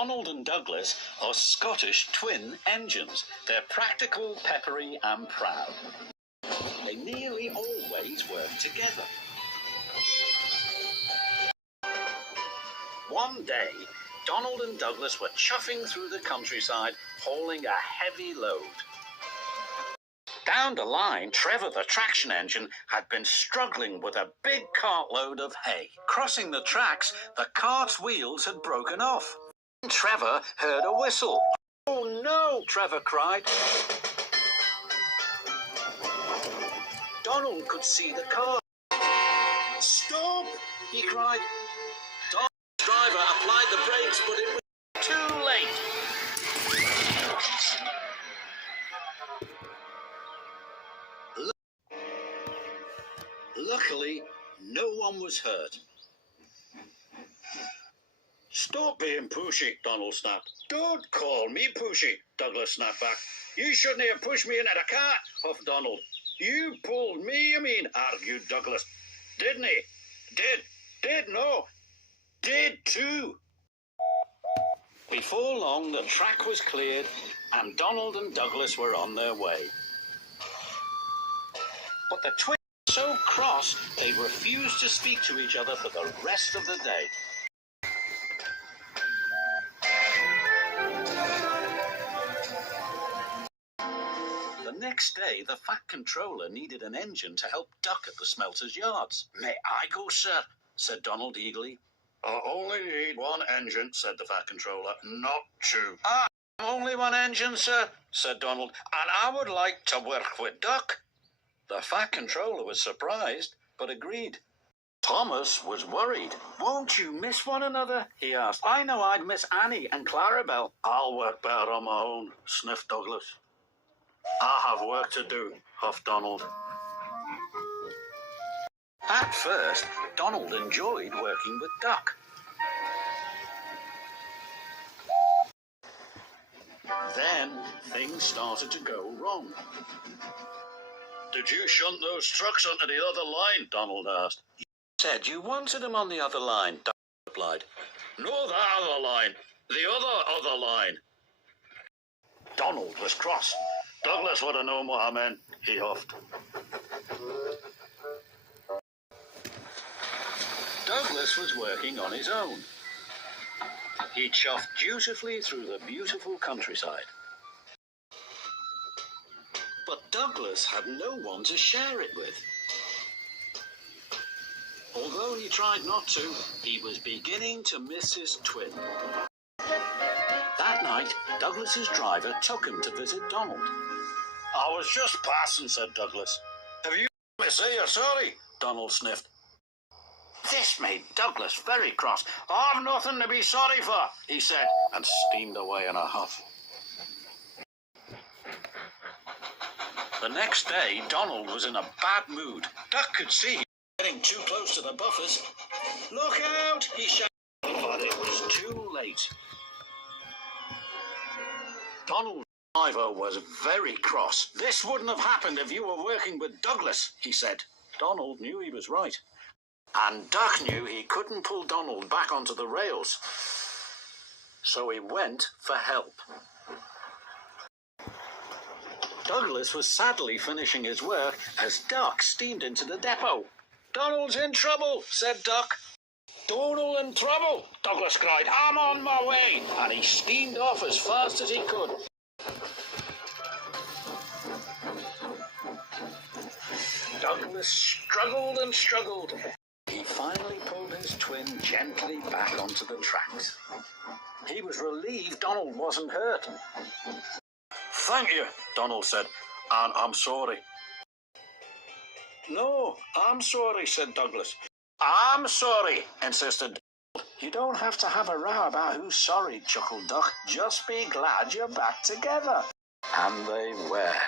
Donald and Douglas are Scottish twin engines. They're practical, peppery and proud. They nearly always work together. One day, Donald and Douglas were chuffing through the countryside, hauling a heavy load. Down the line, Trevor the traction engine had been struggling with a big cartload of hay. Crossing the tracks, the cart's wheels had broken off. Trevor heard a whistle. "Oh no!" Trevor cried. Donald could see the car. "Stop!" he cried. Donald's driver applied the brakes, but it was too late. Luckily, no one was hurt. "Stop being pushy," Donald snapped. "Don't call me pushy," Douglas snapped back. "You shouldn't have pushed me into the cart," huffed Donald. "You pulled me, you mean," argued Douglas. "Didn't he?" No. Did too." Before long, the track was cleared and Donald and Douglas were on their way. But the twins were so cross, they refused to speak to each other for the rest of the day. The next day, the Fat Controller needed an engine to help Duck at the smelter's yards. "May I go, sir?" said Donald eagerly. "I only need one engine," said the Fat Controller, "not two." "Only one engine, sir," said Donald, "and I would like to work with Duck." The Fat Controller was surprised, but agreed. Thomas was worried. "Won't you miss one another?" he asked. "I know I'd miss Annie and Clarabelle." "I'll work better on my own," sniffed Douglas. "I have work to do," huffed Donald. At first, Donald enjoyed working with Duck. Then, things started to go wrong. "Did you shunt those trucks onto the other line?" Donald asked. "You said you wanted them on the other line," Duck replied. "No, the other line. The other line." Donald was cross. "Douglas would have known what I meant," he huffed. Douglas was working on his own. He chuffed dutifully through the beautiful countryside. But Douglas had no one to share it with. Although he tried not to, he was beginning to miss his twin. That night, Douglas's driver took him to visit Donald. "I was just passing," said Douglas. "Have you let me say you're sorry?" Donald sniffed. This made Douglas very cross. "I've nothing to be sorry for," he said, and steamed away in a huff. The next day, Donald was in a bad mood. Duck could see him getting too close to the buffers. "Look out!" he shouted, but it was too late. Donald's driver was very cross. "This wouldn't have happened if you were working with Douglas," he said. Donald knew he was right. And Duck knew he couldn't pull Donald back onto the rails. So he went for help. Douglas was sadly finishing his work as Duck steamed into the depot. "Donald's in trouble," said Duck. "Donald in trouble!" Douglas cried. "I'm on my way!" And he steamed off as fast as he could. Douglas struggled and struggled. He finally pulled his twin gently back onto the tracks. He was relieved Donald wasn't hurt. "Thank you," Donald said, "and I'm sorry." "No, I'm sorry," said Douglas. "I'm sorry," insisted Donald. "You don't have to have a row about who's sorry," chuckled Duck. "Just be glad you're back together." And they were.